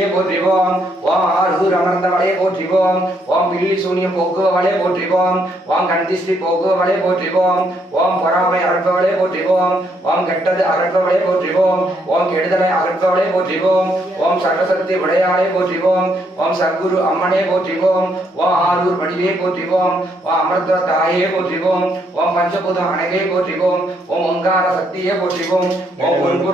வடிவே போற்றிவோம். ஓம் ஆரூர் அமர்ந்தவளே போற்றிவோம். ஓம் பில்லி சூனிய போக்குவவளே போற்றிவோம். ஓம் கண்திஷ்டி போக்குவவளே போற்றிவோம். ஓம் பொறாமை அறுப்பவளே போற்றிவோம். ஓம் கெட்டது அறுப்பவளே போற்றிவோம். ஓம் கெடுதலை அறுப்பவளே போற்றிவோம். ஓம் சர்வசக்தி உடையாளே போற்றிவோம். ஓம் சத்குரு அம்மனே போற்றிவோம். ஓம் ஆரூர் வடிவே போற்றிவோம். ஓம் அமர்த்துவ தாயே போற்றிவோம். ஓம் பஞ்சபூத அணையே போற்றிவோம். ஓம் ஓங்கார சக்தியே போற்றிவோம். ஓம்